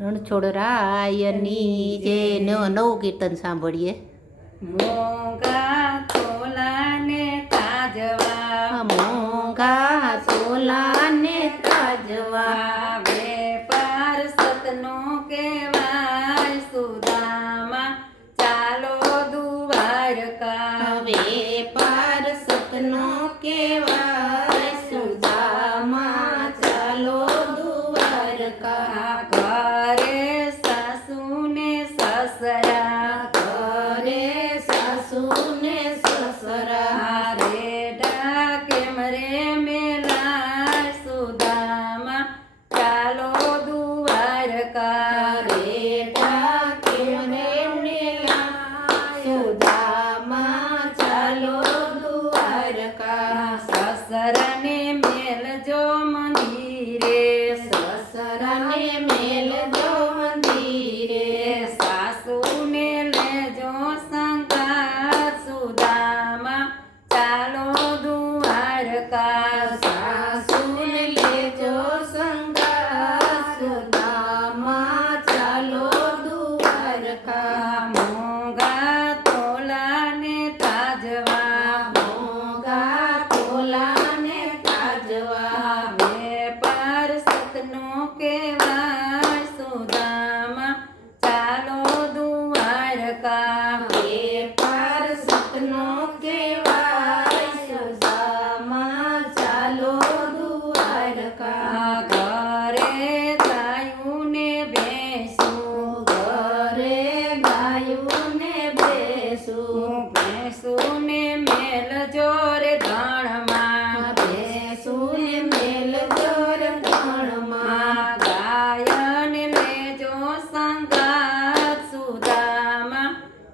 રણછોડરાયની જે નવું કીર્તન સાંભળીએ. મોંઘા તોલાને તાજવા, મોંઘા તોલાને તાજવા, વેપાર સતનો કેવાય સુદામા, ચાલો દ્વારકા. વેપાર સતનો કેવાય સુદામા, ચાલો દ્વારકા. ઘરે સાસુ ને સસરા, ઘરે સાસુ ને સસરા, રેડા કેમ રે મેલાય સુદામા, ચાલો દ્વારકા. રેટા કેમ રે મેલાય સુદામા, ચાલો દ્વારકા. સસરાને મેલજો મંદિરે, સસરાને મેલજો મંદિરે, સાસુને લેજો સંગાત સુદામા, ચાલો દ્વારકા. સાસુને લેજો સંગાત સુદામા, ચાલો દ્વારકા. મોંઘા તોલાને તાજવા, મોંઘા તોલાને તાજવા, વેપાર સતનો કેવાય સુદામા, ચાલો દ્વારકા. વેપાર સતનો કેવાય સુદામા, ચાલો દ્વારકા. ઘરે ગાયું ને ભેંસું, ઘરે ગાયું ને ભેંસું, ભેંસું ને મેલજો રે ધણમાં, ભેંસું ને મેલજો રતણમાં. ગાયને લેજો સંગાત સુદામા,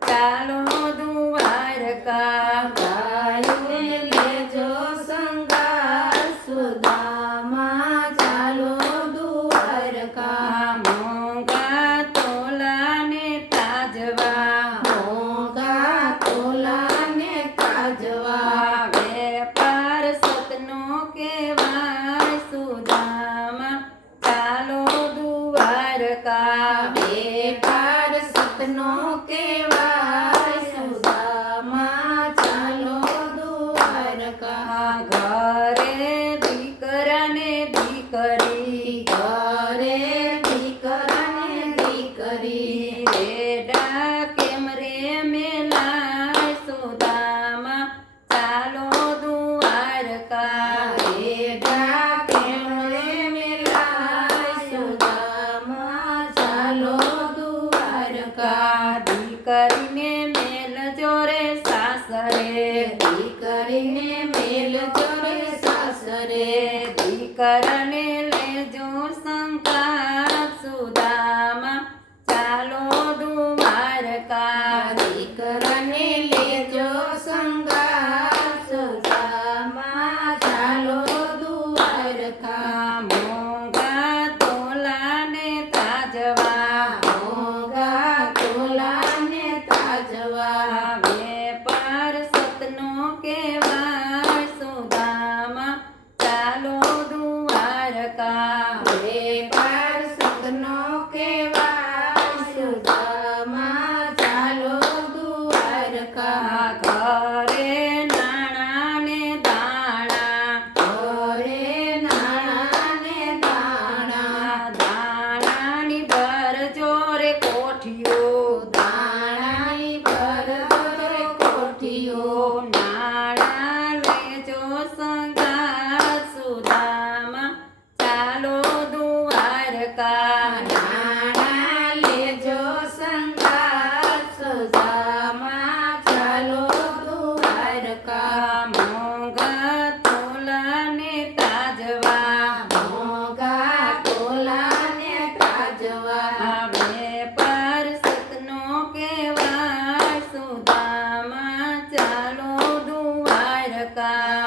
ચાલો દ્વારકા. ગાયું ને લેજો સંગાત સુદામા, ચાલો દ્વારકા. મોંઘા તોલાને તાજવા, મોંઘા તોલાને તાજવા, વેપાર સતનો કેવાય સુદામા, ચાલો દ્વારકા. વેપાર સતનો કેવાય સુદામા, ચાલો દ્વારકા. ઘરે દીકરાને દીકરી, ઘરે દીકરાને દીકરી, રેડા કેમ રે મેલાય સુદામા, ચાલો દ્વારકા. રેડા કેમ રે મેલાય સુદામા, ચાલો દ્વારકા. દીકરીને મેલજો રે સાસરે, દીકરીને મેલજો રે સાસરે, દીકરાને લેજો સંગાત સુદામા, ચાલો દ્વારકા. દીકરાને લેજો સંગાત સુદામા, ચાલો દ્વારકા. મોંઘા તોલાને તાજવા, મોંઘા તોલાને તાજવા, વેપાર સતનો કેવાય સુદામા, ચાલો દ્વારકા. વેપાર સતનો કેવાય સુદામા, ચાલો દ્વારકા. ઘરે નાણાને દાણા, ઘરે નાણાને દાણા, દાણાની ભરજો રે કોઠીઓ, દાણાની ભરજો રે કોઠીઓ, નાણા લેજો સંગાત સુદામા, ચાલો દ્વારકા. નાણા લેજો સંગાત સુદામા, ચાલો દ્વારકા. મોંઘા તોલાને તાજવા, મોંઘા તોલાને તાજવા, વેપાર સતનો કેવાય સુદામા, ચાલો દ્વારકા.